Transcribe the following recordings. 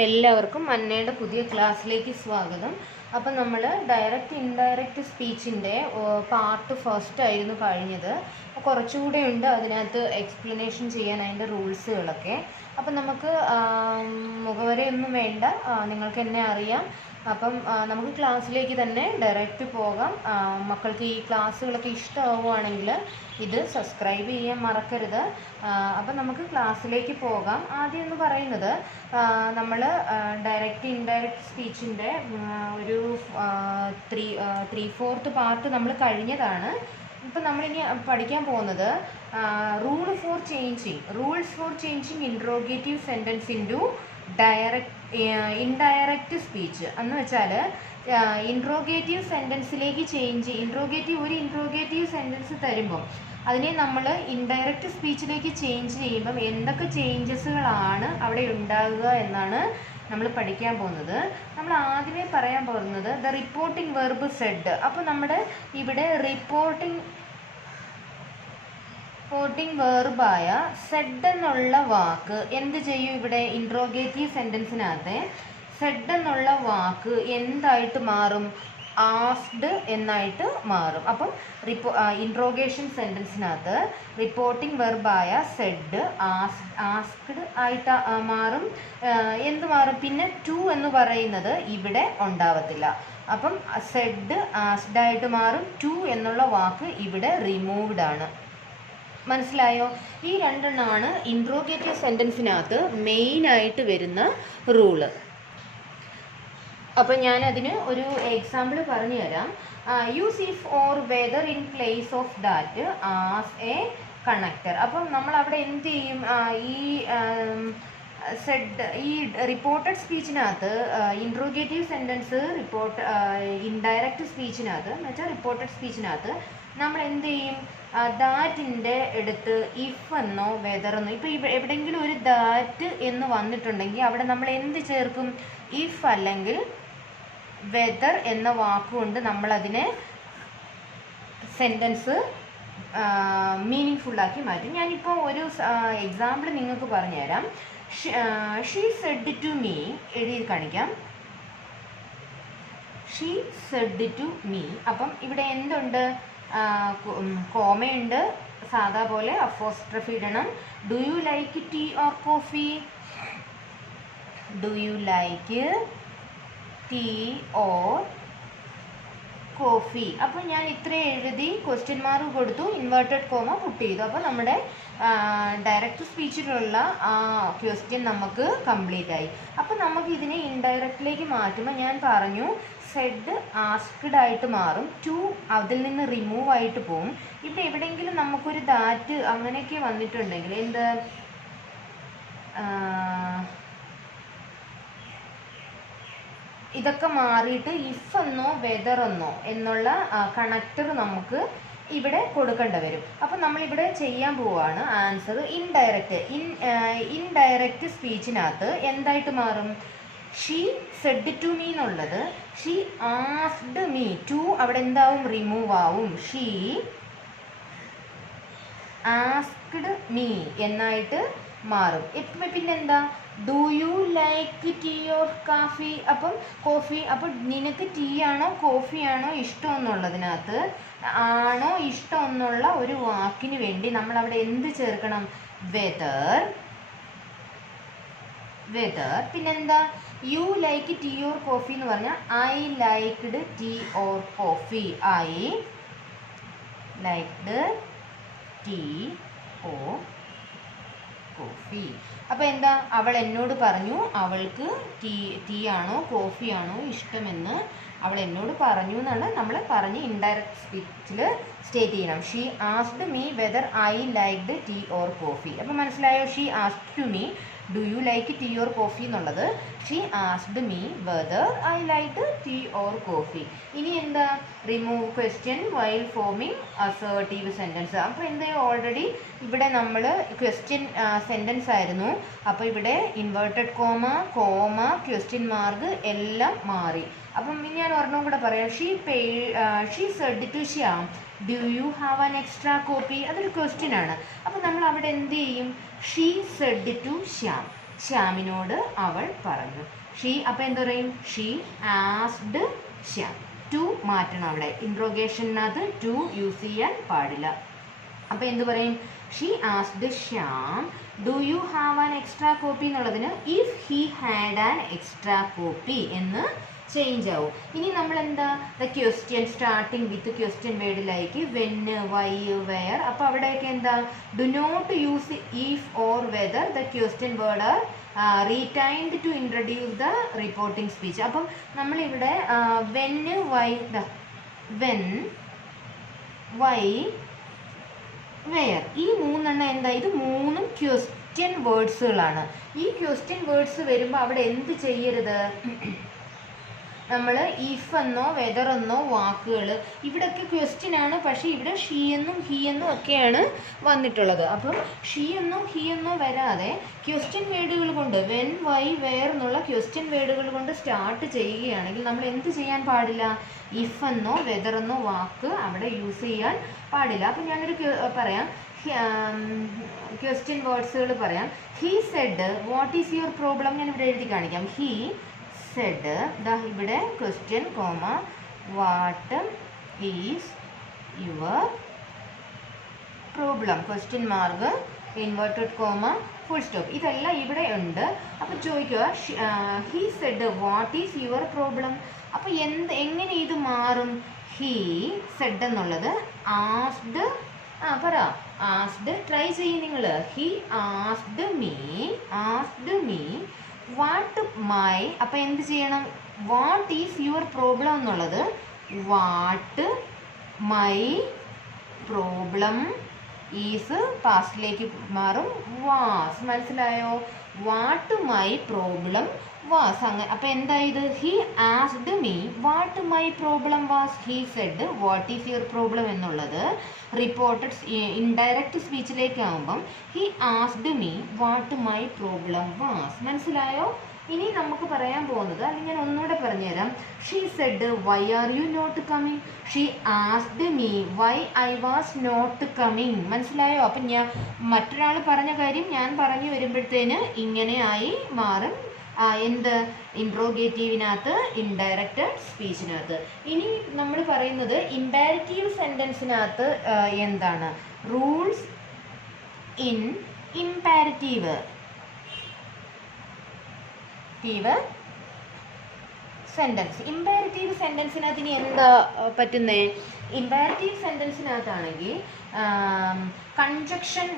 എല്ലാവർക്കും മന്നയുടെ പുതിയ ക്ലാസ്സിലേക്ക് സ്വാഗതം. അപ്പം നമ്മൾ ഡയറക്റ്റ് ഇൻഡയറക്റ്റ് സ്പീച്ചിൻ്റെ പാർട്ട് ഫസ്റ്റ് ആയിരുന്നു കഴിഞ്ഞത്. അപ്പോൾ കുറച്ചുകൂടെ ഉണ്ട് അതിനകത്ത് എക്സ്പ്ലനേഷൻ ചെയ്യാൻ അതിൻ്റെ റൂൾസുകളൊക്കെ. അപ്പം നമുക്ക് മുഖവരെയൊന്നും വേണ്ട, നിങ്ങൾക്ക് എന്നെ അറിയാം. അപ്പം നമുക്ക് ക്ലാസ്സിലേക്ക് തന്നെ ഡയറക്റ്റ് പോകാം. മക്കൾക്ക് ഈ ക്ലാസ്സുകളൊക്കെ ഇഷ്ടമാവുകയാണെങ്കിൽ ഇത് സബ്സ്ക്രൈബ് ചെയ്യാൻ മറക്കരുത്. അപ്പം നമുക്ക് ക്ലാസ്സിലേക്ക് പോകാം. ആദ്യം എന്ന് പറയുന്നത് നമ്മൾ ഡയറക്റ്റ് ഇൻഡയറക്റ്റ് സ്പീച്ചിൻ്റെ ഒരു 3/4 പാർട്ട് നമ്മൾ കഴിഞ്ഞതാണ്. ഇപ്പം നമ്മളിനി പഠിക്കാൻ പോകുന്നത് rules for changing interrogative sentence into indirect speech എന്ന് വെച്ചാൽ ഇൻട്രോഗേറ്റീവ് സെൻറ്റൻസിലേക്ക് ഒരു ഇൻട്രോഗേറ്റീവ് സെൻറ്റൻസ് തരുമ്പം അതിനെ നമ്മൾ ഇൻഡയറക്റ്റ് സ്പീച്ചിലേക്ക് ചേഞ്ച് ചെയ്യുമ്പം എന്തൊക്കെ ചേഞ്ചസുകളാണ് അവിടെ ഉണ്ടാകുക എന്നാണ് നമ്മൾ പഠിക്കാൻ പോകുന്നത്. നമ്മൾ ആദ്യമേ പറയാൻ പോകുന്നത് ദ റിപ്പോർട്ടിംഗ് വെർബ് സെഡ്. അപ്പോൾ നമ്മുടെ ഇവിടെ റിപ്പോർട്ടിംഗ് വെർബായ സെഡ് എന്നുള്ള വാക്ക് എന്ത് ചെയ്യും? ഇവിടെ ഇൻട്രോഗേറ്റീവ് സെൻറ്റൻസിനകത്തെ സെഡ് എന്നുള്ള വാക്ക് എന്തായിട്ട് മാറും? ആസ്ക്ഡ് എന്നായിട്ട് മാറും. അപ്പം ഇൻട്രോഗേഷൻ സെൻറ്റൻസിനകത്ത് റിപ്പോർട്ടിംഗ് വെർബായ സെഡ് ആസ്ക്ഡ് ആയിട്ട് മാറും. എന്ത് മാറും? പിന്നെ ടു എന്ന് പറയുന്നത് ഇവിടെ ഉണ്ടാവത്തില്ല. അപ്പം സെഡ് ആസ്ക്ഡ് ആയിട്ട് മാറും. ടു എന്നുള്ള വാക്ക് ഇവിടെ റിമൂവ്ഡ് ആണ്. മനസ്സിലായോ? ഈ രണ്ടെണ്ണമാണ് ഇൻട്രോഗേറ്റീവ് സെൻറ്റൻസിനകത്ത് മെയിനായിട്ട് വരുന്ന റൂള്. അപ്പം ഞാനതിന് ഒരു എക്സാമ്പിൾ പറഞ്ഞു തരാം. Use if or whether in place of that as A connector. അപ്പം നമ്മൾ അവിടെ എന്ത് ചെയ്യും? ഈ റിപ്പോർട്ടഡ് സ്പീച്ചിനകത്ത് ഇൻട്രോഗേറ്റീവ് സെൻറ്റൻസ് ഇൻഡയറക്റ്റ് സ്പീച്ചിനകത്ത് എന്ന് വെച്ചാൽ റിപ്പോർട്ടഡ് സ്പീച്ചിനകത്ത് നമ്മൾ എന്ത് ചെയ്യും? ദാറ്റിൻ്റെ അടുത്ത് ഇഫ് എന്നോ വെദർ എന്നോ, ഇപ്പോൾ എവിടെയെങ്കിലും ഒരു ദാറ്റ് എന്ന് വന്നിട്ടുണ്ടെങ്കിൽ അവിടെ നമ്മൾ എന്ത് ചേർക്കും? ഇഫ് അല്ലെങ്കിൽ വെദർ എന്ന വാക്കുകൊണ്ട് നമ്മളതിനെ സെൻറ്റൻസ് മീനിങ് ഫുള്ളാക്കി മാറ്റും. ഞാനിപ്പോൾ ഒരു എക്സാമ്പിൾ നിങ്ങൾക്ക് പറഞ്ഞുതരാം. ഷീ സെഡ് ടു മീ എഴുതി കാണിക്കാം. She said to me. അപ്പം ഇവിടെ എന്തുണ്ട്? കോമയുണ്ട്, സാധാ പോലെ അപ്പോസ്ട്രഫി ഇടണം. Do you like tea or coffee? Do you like tea or coffee? അപ്പോൾ ഞാൻ ഇത്ര എഴുതി ക്വസ്റ്റ്യൻ മാർക്ക് കൊടുത്തു, ഇൻവേർട്ടഡ് കോമ പുട്ട് ചെയ്തു. അപ്പോൾ നമ്മുടെ ഡയറക്റ്റ് സ്പീച്ചിലുള്ള ആ ക്വസ്റ്റ്യൻ നമുക്ക് കംപ്ലീറ്റ് ആയി. അപ്പോൾ നമുക്ക് ഇതിനെ ഇൻഡയറക്റ്റിലേക്ക് മാറ്റുമ്പോൾ ഞാൻ പറഞ്ഞു സെഡ് ആസ്ക്ഡ് ആയിട്ട് മാറും. ടു അതിൽ നിന്ന് റിമൂവ് ആയിട്ട് പോവും. ഇവിടെ എവിടെയെങ്കിലും നമുക്കൊരു ദാറ്റ് അങ്ങനെയൊക്കെ വന്നിട്ടുണ്ടെങ്കിൽ എന്ത് ഇതൊക്കെ മാറിയിട്ട് ഇഫ് എന്നോ വെദർ എന്നോ എന്നുള്ള കണക്ടർ നമുക്ക് ഇവിടെ കൊടുക്കേണ്ടി വരും. അപ്പം നമ്മളിവിടെ ചെയ്യാൻ പോവുകയാണ് ആൻസർ ഇൻഡയറക്റ്റ് സ്പീച്ചിനകത്ത് എന്തായിട്ട് മാറും? ഷീ സെഡ് ടു മീ എന്നുള്ളത് ഷീ ആസ്ക്ഡ് മീ. ടു അവിടെ എന്താവും? റിമൂവ് ആവും. ഷീ ആസ്ക്ഡ് മീ എന്നായിട്ട് മാറും. പിന്നെന്താ? Do you like tea or coffee? അപ്പം കോഫി. അപ്പം നിനക്ക് ടീ ആണോ കോഫി ആണോ ഇഷ്ടം എന്നുള്ളതിനകത്ത് ആണോ ഇഷ്ടം എന്നുള്ള ഒരു വാക്കിന് വേണ്ടി നമ്മൾ അവിടെ എന്ത് ചേർക്കണം? വെദർ. പിന്നെന്താ? You like tea or coffee എന്ന് പറഞ്ഞാൽ I liked tea or coffee. I liked tea or coffee. അപ്പോൾ എന്താ? അവൾ എന്നോട് പറഞ്ഞു അവൾക്ക് ടീ ആണോ കോഫി ആണോ ഇഷ്ടമെന്ന് അവൾ എന്നോട് പറഞ്ഞു എന്നാണ് നമ്മൾ പറഞ്ഞ് ഇൻഡയറക്റ്റ് സ്പീച്ചിൽ സ്റ്റേറ്റ് ചെയ്യണം. She asked me whether I liked tea or coffee. അപ്പോൾ മനസ്സിലായോ? She asked to me do you like tea or coffee എന്നുള്ളത് she asked me whether I liked tea or coffee. ഇനി എന്താ? Remove question while forming assertive sentence. അപ്പോൾ എന്താ? Already ഇവിടെ നമ്മൾ question sentence ആയിരുന്നു. അപ്പോൾ ഇവിടെ ഇൻവേർട്ടഡ് കോമ ക്വസ്റ്റ്യൻ മാർക്ക് എല്ലാം മാറി. അപ്പം ഞാൻ ഒരെണ്ണം കൂടെ പറയാം. She said to Shyam do you have an extra copy? അതൊരു ക്വസ്റ്റ്യൻ ആണ്. അപ്പോൾ നമ്മൾ അവിടെ എന്ത് ചെയ്യും? She said to Shyam. ശ്യാമിനോട് അവൾ പറഞ്ഞു. ഷീ അപ്പം എന്താ പറയും? She asked Shyam. ടു മാറ്റണം അവിടെ. ഇൻട്രോഗേഷനകത്ത് ടു യൂസ് ചെയ്യാൻ പാടില്ല. അപ്പം എന്ത് പറയും? She asked Shyam do you have an extra copy എന്നുള്ളതിന് if he had an extra copy എന്ന് ചേഞ്ച് ആവും. ഇനി നമ്മൾ എന്താ the question starting with question വേർഡിലേക്ക് വെൻ, വൈ, വെയർ. അപ്പോൾ അവിടെയൊക്കെ എന്താ do not use if or whether the question word are retained to introduce the reporting speech. അപ്പം നമ്മളിവിടെ when, why, when, why, where ഈ മൂന്നെണ്ണം എന്താ? ഇത് മൂന്നും ക്വസ്റ്റ്യൻ വേർഡ്സുകളാണ്. ഈ ക്വസ്റ്റ്യൻ വേർഡ്സ് വരുമ്പോൾ അവിടെ എന്ത് ചെയ്യരുത്? നമ്മൾ ഇഫ് എന്നോ വെദർ എന്നോ വാക്കുകൾ ഇവിടെയൊക്കെ ക്വസ്റ്റ്യൻ ആണ്, പക്ഷേ ഇവിടെ ഷീ എന്നും ഹി എന്നും ഒക്കെയാണ് വന്നിട്ടുള്ളത്. അപ്പം ഷീ എന്നോ ഹി എന്നോ വരാതെ ക്വസ്റ്റ്യൻ വേർഡുകൾ കൊണ്ട് വെൻ, വൈ, വെയർ എന്നുള്ള ക്വസ്റ്റ്യൻ വേർഡുകൾ കൊണ്ട് സ്റ്റാർട്ട് ചെയ്യുകയാണെങ്കിൽ നമ്മൾ എന്ത് ചെയ്യാൻ പാടില്ല? ഇഫ് എന്നോ വെദർ എന്നോ വാക്ക് അവിടെ യൂസ് ചെയ്യാൻ പാടില്ല. അപ്പം ഞാനൊരു പറയാം, ക്വസ്റ്റ്യൻ വേർഡ്സുകൾ പറയാം. He said what is your problem. ഞാൻ ഇവിടെ എഴുതി കാണിക്കാം. ഹി സെഡ്, ദാ ഇവിടെ question comma what is your problem, question mark, inverted comma, full stop. ഇതെല്ലാം ഇവിടെ ഉണ്ട്. അപ്പോൾ ചോദിക്കുക he said what is your problem. അപ്പോൾ എങ്ങനെ ഇത് മാറും? ഹി സെഡ് എന്നുള്ളത് ആസ്ഡ്, പറ, ആസ്ഡ്, ട്രൈ ചെയ്യും നിങ്ങൾ. He asked me what my. അപ്പം എന്ത് ചെയ്യണം? വാട്ട് ഈസ് യുവർ പ്രോബ്ലം എന്നുള്ളത് വാട്ട് മൈ പ്രോബ്ലം ഈസ് പാസ്റ്റിലേക്ക് മാറും, വാസ്. മനസ്സിലായോ? What my problem was. അങ്ങനെ അപ്പം എന്തായത്? He asked me what my problem was. He said what is your problem എന്നുള്ളത് റിപ്പോർട്ടഡ് ഇൻഡയറക്റ്റ് സ്പീച്ചിലേക്കാകുമ്പം he asked me what my problem was. മനസ്സിലായോ? ഇനി നമുക്ക് പറയാൻ പോകുന്നത്, അല്ലെങ്കിൽ ഞാൻ ഒന്നുകൂടെ പറഞ്ഞുതരാം. She said why are you not coming. She asked me why I was not coming. മനസ്സിലായോ? അപ്പം ഞാൻ മറ്റൊരാൾ പറഞ്ഞ കാര്യം ഞാൻ പറഞ്ഞു വരുമ്പോഴത്തേന് ഇങ്ങനെയായി മാറും. എന്ത്? ഇൻട്രോഗേറ്റീവിനകത്ത്, ഇൻഡയറക്റ്റ് സ്പീച്ചിനകത്ത്. ഇനി നമ്മൾ പറയുന്നത് ഇമ്പാരറ്റീവ് സെൻറ്റൻസിനകത്ത് എന്താണ് rules in imperative sentence. Imperative സെൻറ്റൻസിനകത്ത് ഇനി എന്താ പറ്റുന്നേ? ഇമ്പാരറ്റീവ് സെൻറ്റൻസിനകത്താണെങ്കിൽ കൺജക്ഷൻ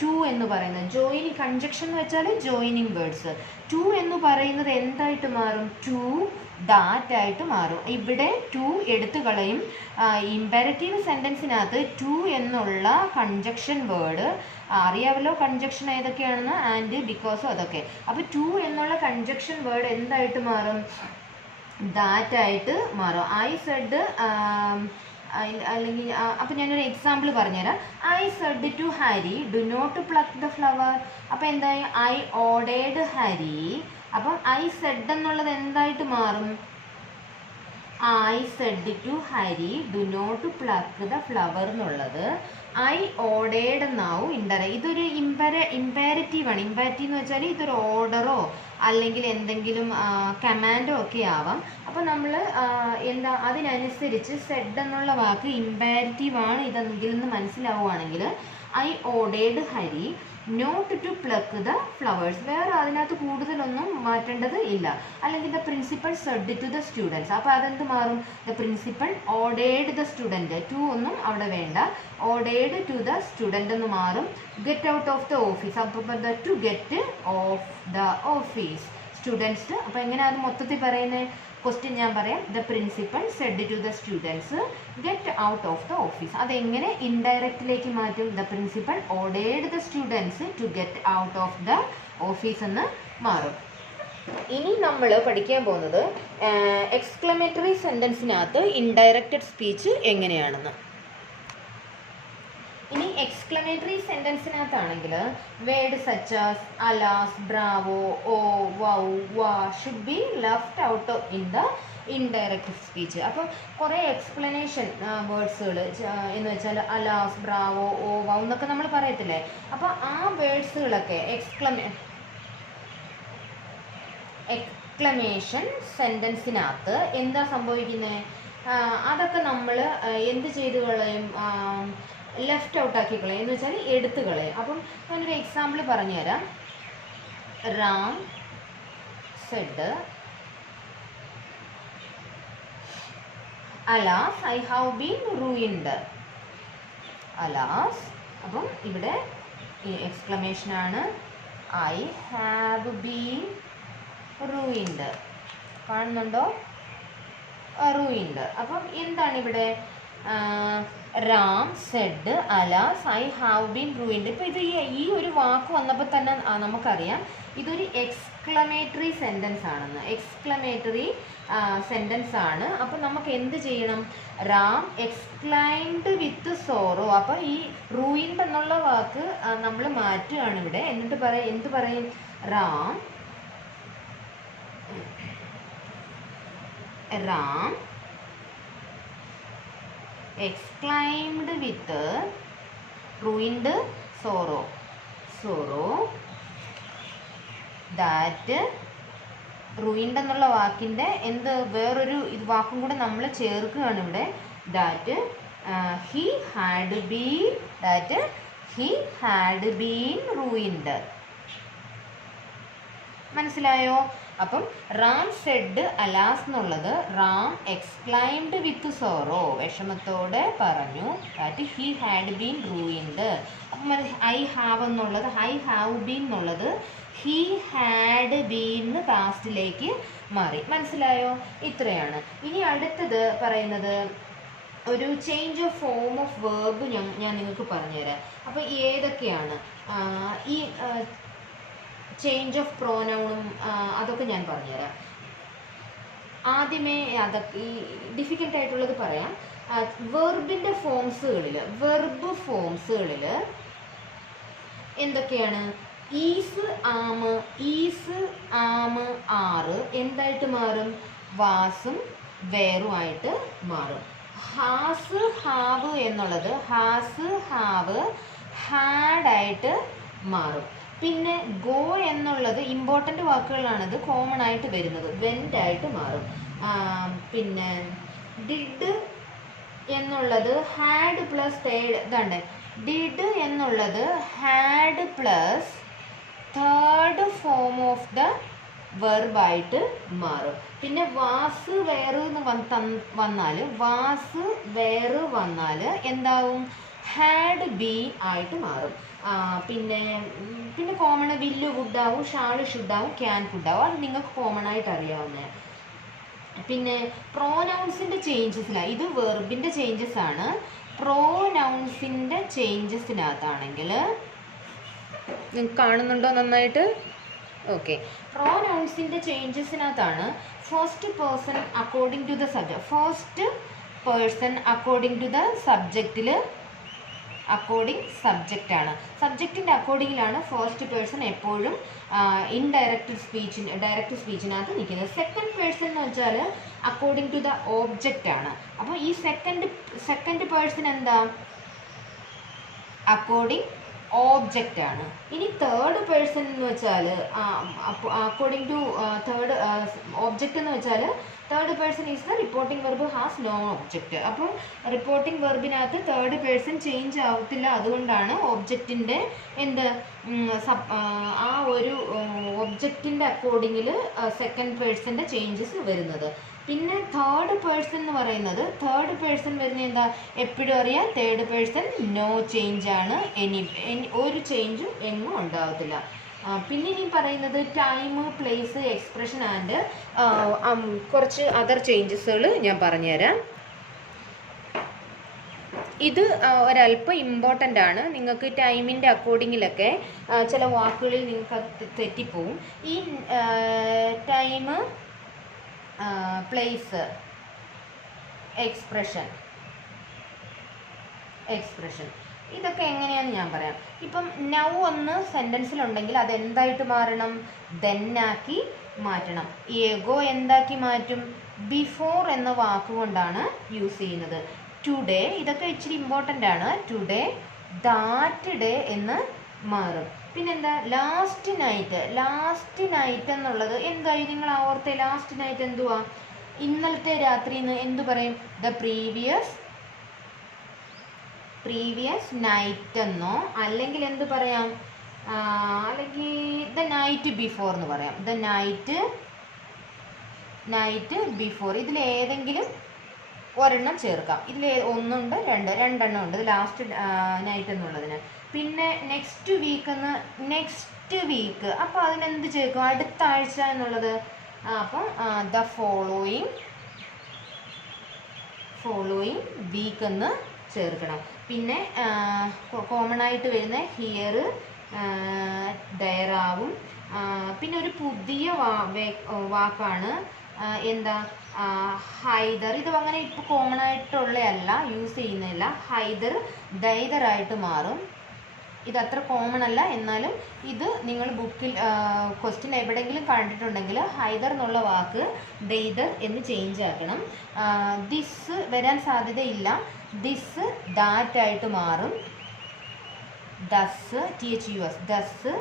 ടു എന്ന് പറയുന്നത് ജോയിനിങ്, കൺജക്ഷൻ എന്ന് വെച്ചാൽ ജോയിനിങ് വേർഡ്സ്. ടു എന്ന് പറയുന്നത് എന്തായിട്ട് മാറും? ടു ദാറ്റ് ആയിട്ട് മാറും. ഇവിടെ ടു എടുത്തു കളയും. ഇമ്പാരറ്റീവ് സെൻറ്റൻസിനകത്ത് ടു എന്നുള്ള കൺജക്ഷൻ വേർഡ് അറിയാമല്ലോ, കൺജക്ഷൻ ഏതൊക്കെയാണെന്ന്, ആൻഡ്, ബിക്കോസും അതൊക്കെ. അപ്പോൾ ടു എന്നുള്ള കൺജക്ഷൻ വേർഡ് എന്തായിട്ട് മാറും? ദാറ്റായിട്ട് മാറും. ഐ സെഡ്, അല്ലെങ്കിൽ അപ്പം ഞാനൊരു എക്സാമ്പിൾ പറഞ്ഞുതരാം. I said to Hari do not pluck the flower. അപ്പം എന്തായി? I ordered Hari. അപ്പം ഐ സെഡ് എന്നുള്ളത് എന്തായിട്ട് മാറും? I said to Hari do not pluck the flower എന്നുള്ളത് ഐ ഓർഡേർഡ് എന്നാവും ഇൻഡയറക്റ്റ്. ഇതൊരു ഇമ്പാരറ്റീവ് ആണ്. ഇമ്പാരറ്റീവ് എന്ന് വെച്ചാൽ ഇതൊരു ഓർഡറോ അല്ലെങ്കിൽ എന്തെങ്കിലും കമാൻഡോ ഒക്കെ ആവാം. അപ്പോൾ നമ്മൾ എന്താ അതിനനുസരിച്ച് സെഡ് എന്നുള്ള വാക്ക് ഇമ്പാരറ്റീവ് ആണ് ഇതെങ്കിലെന്ന് മനസ്സിലാവുകയാണെങ്കിൽ I ordered Hari not to pluck the flowers. വേറെ അതിനകത്ത് കൂടുതലൊന്നും മാറ്റേണ്ടത് ഇല്ല. അല്ലെങ്കിൽ the principal said to the students. അപ്പോൾ അതെന്ത് മാറും? The principal ordered the student. To ഒന്നും അവിടെ വേണ്ട, ഓർഡേർഡ് ടു ദ സ്റ്റുഡൻറ്റ് എന്ന് മാറും. Get out of the office. അപ്പോൾ the to get of the office students. അപ്പോൾ എങ്ങനെയാണ് അത് മൊത്തത്തിൽ പറയുന്നത്? ക്വസ്റ്റ്യൻ ഞാൻ പറയാം. The principal said to the students get out of the office. അതെങ്ങനെ ഇൻഡയറക്റ്റിലേക്ക് മാറ്റും? The principal ordered the students to get out of the office എന്ന് മാറും. ഇനി നമ്മൾ പഠിക്കാൻ പോകുന്നത് എക്സ്ക്ലമേറ്ററി സെൻറ്റൻസിനകത്ത് ഇൻഡയറക്റ്റഡ് സ്പീച്ച് എങ്ങനെയാണെന്ന്. ഇനി എക്സ്ക്ലമേറ്ററി സെൻറ്റൻസിനകത്താണെങ്കിൽ word such as alas, bravo, oh, wow, വാ should be left out in the indirect speech. അപ്പം കുറേ എക്സ്പ്ലനേഷൻ വേർഡ്സുകൾ എന്ന് വെച്ചാൽ അലാസ്, ബ്രാവോ, ഓ, വൗ എന്നൊക്കെ നമ്മൾ പറയത്തില്ലേ. അപ്പോൾ ആ വേർഡ്സുകളൊക്കെ എക്സ്ക്ലമേഷൻ സെൻറ്റൻസിനകത്ത് എന്താ സംഭവിക്കുന്നത്? അതൊക്കെ നമ്മൾ എന്ത് ചെയ്ത് കളയും? ലെഫ്റ്റ് ഔട്ട് ആക്കി കളയും, എന്ന് വെച്ചാൽ എടുത്ത് കളയും. അപ്പം ഞാനൊരു എക്സാമ്പിൾ പറഞ്ഞുതരാം. Ram said alas I have been ruined. Alas, അപ്പം ഇവിടെ എക്സ്ക്ലമേഷനാണ്. ഐ ഹാവ് ബീൻ റൂയിൻഡ്, കാണുന്നുണ്ടോ? റൂയിൻഡ്. അപ്പം എന്താണ് ഇവിടെ? Ram said alas I have been ruined. ഇപ്പം ഇത് ഈ ഒരു വാക്ക് വന്നപ്പോൾ തന്നെ നമുക്കറിയാം ഇതൊരു എക്സ്ക്ലമേറ്ററി സെൻറ്റൻസ് ആണെന്ന്. എക്സ്ക്ലമേറ്ററി സെൻറ്റൻസ് ആണ്. അപ്പം നമുക്ക് എന്ത് ചെയ്യണം? Ram exclaimed with sorrow. അപ്പോൾ ഈ റൂയിൻഡ് എന്നുള്ള വാക്ക് നമ്മൾ മാറ്റുകയാണ് ഇവിടെ. എന്നിട്ട് എന്ത് പറയും? Ram exclaimed with ruined sorrow that ruined എന്നുള്ള വാക്കിൻ്റെ വേറൊരു വാക്കും കൂടെ നമ്മൾ ചേർക്കുകയാണ് ഇവിടെ. That he had been ruined. മനസ്സിലായോ? അപ്പം റാം സെഡ് അലാസ് എന്നുള്ളത് റാം എക്സ്ക്ലൈംഡ് വിത്ത് സോറോ, വിഷമത്തോടെ പറഞ്ഞു. That he had been ruined. അപ്പം ഐ ഹാവ് എന്നുള്ളത് ഐ ഹാവ് ബീൻ എന്നുള്ളത് ഹി ഹാഡ് ബീൻ പാസ്റ്റിലേക്ക് മാറി. മനസ്സിലായോ? ഇത്രയാണ്. ഇനി അടുത്തത് പറയുന്നത് ഒരു change of form of verb ഞാൻ നിങ്ങൾക്ക് പറഞ്ഞുതരാം. അപ്പോൾ ഏതൊക്കെയാണ് ഈ ചേഞ്ച് ഓഫ് പ്രോനൗണും അതൊക്കെ ഞാൻ പറഞ്ഞുതരാം. ആദ്യമേ അതൊക്കെ ഈ ഡിഫിക്കൽട്ടായിട്ടുള്ളത് പറയാം. വെർബിൻ്റെ വെർബ് ഫോംസുകളിൽ എന്തൊക്കെയാണ്? ഈസ് ആമ് ആറ് എന്തായിട്ട് മാറും? വാസും വേറുമായിട്ട് മാറും. ഹാസ് ഹാവ് എന്നുള്ളത് ഹാസ് ഹാവ് ഹാഡായിട്ട് മാറും. പിന്നെ ഗോ എന്നുള്ളത് ഇമ്പോർട്ടൻ്റ് വാക്കുകളാണത്, കോമൺ ആയിട്ട് വരുന്നത്, വെൻ്റ് ആയിട്ട് മാറും. പിന്നെ ഡിഡ് എന്നുള്ളത് ഹാഡ് പ്ലസ് തേർഡ്, ഇതാണ്ട് ഡിഡ് എന്നുള്ളത് had plus third form of the വെർബായിട്ട് മാറും. പിന്നെ വാസ് വേറെന്ന് വന്നാൽ എന്താവും? ഹാഡ് ബീൻ ആയിട്ട് മാറും. പിന്നെ കോമൺ വില്ല് വുഡാവും, ഷാള് ഷുഡാവും, ക്യാൻ കുഡാവും. അത് നിങ്ങൾക്ക് കോമൺ ആയിട്ട് അറിയാവുന്നതാണ്. പിന്നെ പ്രോനൗൺസിൻ്റെ ചേഞ്ചസിലാണ്, ഇത് വെർബിൻ്റെ ചേഞ്ചസ് ആണ്. പ്രോനൗൺസിൻ്റെ ചേഞ്ചസിനകത്താണെങ്കിൽ നിങ്ങൾക്ക് കാണുന്നുണ്ടോ നന്നായിട്ട്? ഓക്കെ. പ്രോനൗൺസിൻ്റെ ചേഞ്ചസിനകത്താണ് first person according to the സബ്ജക്റ്റ്. ഫസ്റ്റ് പേഴ്സൺ അക്കോർഡിംഗ് ടു ദ സബ്ജക്റ്റിൽ സബ്ജക്റ്റാണ്. സബ്ജക്റ്റിൻ്റെ അക്കോർഡിങ്ങിലാണ് ഫസ്റ്റ് പേഴ്സൺ എപ്പോഴും ഡയറക്റ്റ് സ്പീച്ചിനകത്ത് നിൽക്കുന്നത്. സെക്കൻഡ് പേഴ്സൺ എന്ന് വെച്ചാൽ അക്കോർഡിംഗ് ടു ദ ഓബ്ജക്റ്റ് ആണ്. അപ്പോൾ ഈ സെക്കൻഡ് പേഴ്സൺ എന്താ? അക്കോർഡിംഗ് ഓബ്ജക്റ്റ് ആണ്. ഇനി തേർഡ് പേഴ്സൺ എന്ന് വെച്ചാൽ അക്കോർഡിംഗ് ടു തേർഡ് ഓബ്ജക്റ്റ് എന്ന് വെച്ചാൽ third person is the reporting verb has no object. അപ്പം റിപ്പോർട്ടിംഗ് വെർബിനകത്ത് തേർഡ് പേഴ്സൺ ചേഞ്ച് ആവത്തില്ല. അതുകൊണ്ടാണ് ഒബ്ജക്റ്റിൻ്റെ ആ ഒരു ഒബ്ജക്റ്റിൻ്റെ അക്കോർഡിങ്ങിൽ സെക്കൻഡ് പേഴ്സൻ്റെ ചേഞ്ചസ് വരുന്നത്. പിന്നെ തേർഡ് പേഴ്സൺ എന്ന് പറയുന്നത് തേർഡ് പേഴ്സൺ വരുന്ന എന്താ? എപ്പോഴും അറിയാം തേർഡ് പേഴ്സൺ നോ ചേഞ്ച് ആണ്. ഒരു ചേഞ്ചും എങ്ങും ഉണ്ടാവത്തില്ല. പിന്നെ ഇനി പറയുന്നത് ടൈം, പ്ലേസ്, എക്സ്പ്രഷൻ ആൻഡ് കുറച്ച് അതർ ചേഞ്ചസുകൾ ഞാൻ പറഞ്ഞുതരാം. ഇത് ഒരല്പം ഇമ്പോർട്ടൻ്റ് ആണ്. നിങ്ങൾക്ക് ടൈമിൻ്റെ അക്കോർഡിങ്ങിലൊക്കെ ചില വാക്കുകളിൽ നിങ്ങൾക്ക് തെറ്റിപ്പോവും. ഈ ടൈം, പ്ലേസ്, എക്സ്പ്രഷൻ ഇതൊക്കെ എങ്ങനെയാണെന്ന് ഞാൻ പറയാം. ഇപ്പം നൗ ഒന്ന് സെൻറ്റൻസിലുണ്ടെങ്കിൽ അതെന്തായിട്ട് മാറണം? ദെന്നാക്കി മാറ്റണം. എഗോ എന്താക്കി മാറ്റും? ബിഫോർ എന്ന വാക്കുകൊണ്ടാണ് യൂസ് ചെയ്യുന്നത്. ടുഡേ ഇതൊക്കെ ഇച്ചിരി ഇമ്പോർട്ടൻ്റ് ആണ്. ടുഡേ ദാറ്റ് ഡേ എന്ന് മാറും. പിന്നെന്താ ലാസ്റ്റ് നൈറ്റ് എന്നുള്ളത് എന്തായി നിങ്ങൾ ഓർത്തെ? ലാസ്റ്റ് നൈറ്റ് എന്തുവാ? ഇന്നലത്തെ രാത്രി എന്ന് എന്തു പറയും? ദ പ്രീവിയസ് നൈറ്റ് എന്നോ അല്ലെങ്കിൽ എന്ത് പറയാം? അല്ലെങ്കിൽ ദ നൈറ്റ് ബിഫോർ എന്ന് പറയാം. The night before. ഇതിലേതെങ്കിലും ഒരെണ്ണം ചേർക്കാം. ഇതിൽ ഒന്നുണ്ട്, രണ്ടെണ്ണം ഉണ്ട് ലാസ്റ്റ് നൈറ്റ് എന്നുള്ളതിന്. പിന്നെ നെക്സ്റ്റ് വീക്ക് അപ്പോൾ അതിനെന്ത് ചേർക്കും? അടുത്ത ആഴ്ച എന്നുള്ളത്. അപ്പം ദ ഫോളോയിങ് വീക്ക് എന്ന് ചേർക്കണം. പിന്നെ കോമൺ ആയിട്ട് വരുന്ന ഹിയർ, ദെയർ ആവും. പിന്നെ ഒരു പുതിയ വാക്കാണ് എന്താ? ഹൈദർ. ഇത് അങ്ങനെ ഇപ്പോൾ കോമൺ ആയിട്ടുള്ളതല്ല, യൂസ് ചെയ്യുന്നില്ല. ഹൈദർ ദൈദറായിട്ട് മാറും. ഇത് അത്ര കോമൺ അല്ല, എന്നാലും ഇത് നിങ്ങൾ ബുക്കിൽ ക്വസ്റ്റ്യൻ എവിടെയെങ്കിലും കണ്ടിട്ടുണ്ടെങ്കിൽ ഹൈദർ എന്നുള്ള വാക്ക് ദൈദർ എന്ന് ചേഞ്ച് ആക്കണം. ദിസ് വരാൻ സാധ്യതയില്ല. ദിസ് ദാറ്റ് ആയിട്ട് മാറും. ദസ് THUS ദസ്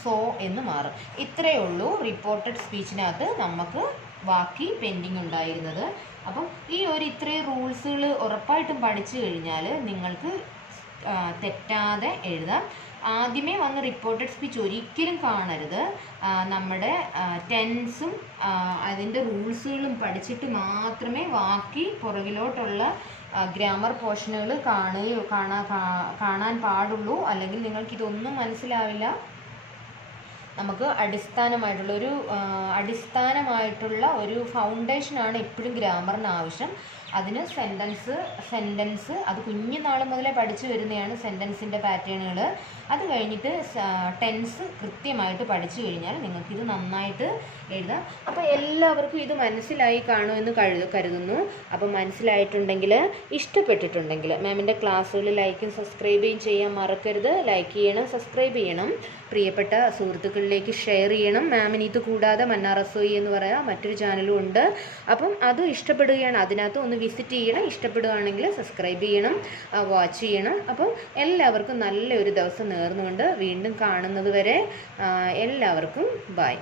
സോ എന്ന് മാറും. ഇത്രയേ ഉള്ളൂ റിപ്പോർട്ടഡ് സ്പീച്ചിനകത്ത് നമുക്ക് ബാക്കി പെൻഡിങ് ഉണ്ടായിരുന്നത്. അപ്പം ഈ ഇത്രയും റൂൾസുകൾ ഉറപ്പായിട്ടും പഠിച്ചു കഴിഞ്ഞാൽ നിങ്ങൾക്ക് തെറ്റാതെ എഴുതാം. ആദ്യമേ വന്ന് റിപ്പോർട്ടഡ് സ്പീച്ച് ഒരിക്കലും കാണരുത്. നമ്മുടെ ടെൻസും അതിൻ്റെ റൂൾസുകളും പഠിച്ചിട്ട് മാത്രമേ ബാക്കി പുറകിലോട്ടുള്ള ഗ്രാമർ പോർഷനുകൾ കാണാൻ പാടുള്ളൂ. അല്ലെങ്കിൽ നിങ്ങൾക്കിതൊന്നും മനസ്സിലാവില്ല. നമുക്ക് അടിസ്ഥാനമായിട്ടുള്ള ഒരു ഫൗണ്ടേഷനാണ് എപ്പോഴും ഗ്രാമറിന് ആവശ്യം. അതിന് സെൻറ്റൻസ് അത് കുഞ്ഞുനാൾ മുതലേ പഠിച്ചു വരുന്നതാണ് സെൻറ്റൻസിൻ്റെ പാറ്റേണുകൾ. അത് കഴിഞ്ഞിട്ട് ടെൻസ് കൃത്യമായിട്ട് പഠിച്ചു കഴിഞ്ഞാൽ നിങ്ങൾക്കിത് നന്നായിട്ട് എഴുതാം. അപ്പോൾ എല്ലാവർക്കും ഇത് മനസ്സിലായി കാണുമെന്ന് കരുതുന്നു. അപ്പോൾ മനസ്സിലായിട്ടുണ്ടെങ്കിൽ, ഇഷ്ടപ്പെട്ടിട്ടുണ്ടെങ്കിൽ മാമിൻ്റെ ക്ലാസ്സുകൾ ലൈക്കും സബ്സ്ക്രൈബും ചെയ്യാൻ മറക്കരുത്. ലൈക്ക് ചെയ്യണം, സബ്സ്ക്രൈബ് ചെയ്യണം, പ്രിയപ്പെട്ട സുഹൃത്തുക്കളിലേക്ക് ഷെയർ ചെയ്യണം. മാമിന് ഇത് കൂടാതെ മന്നാറസോയി എന്ന് പറയാം മറ്റൊരു ചാനലും ഉണ്ട്. അപ്പം അത് ഇഷ്ടപ്പെടുകയാണ്, അതിനകത്ത് ഒന്ന് വിസിറ്റ് ചെയ്യണം. ഇഷ്ടപ്പെടുകയാണെങ്കിൽ സബ്സ്ക്രൈബ് ചെയ്യണം, വാച്ച് ചെയ്യണം. അപ്പം എല്ലാവർക്കും നല്ലൊരു ദിവസം നേർന്നുകൊണ്ട് വീണ്ടും കാണുന്നത് വരെ എല്ലാവർക്കും ബൈ.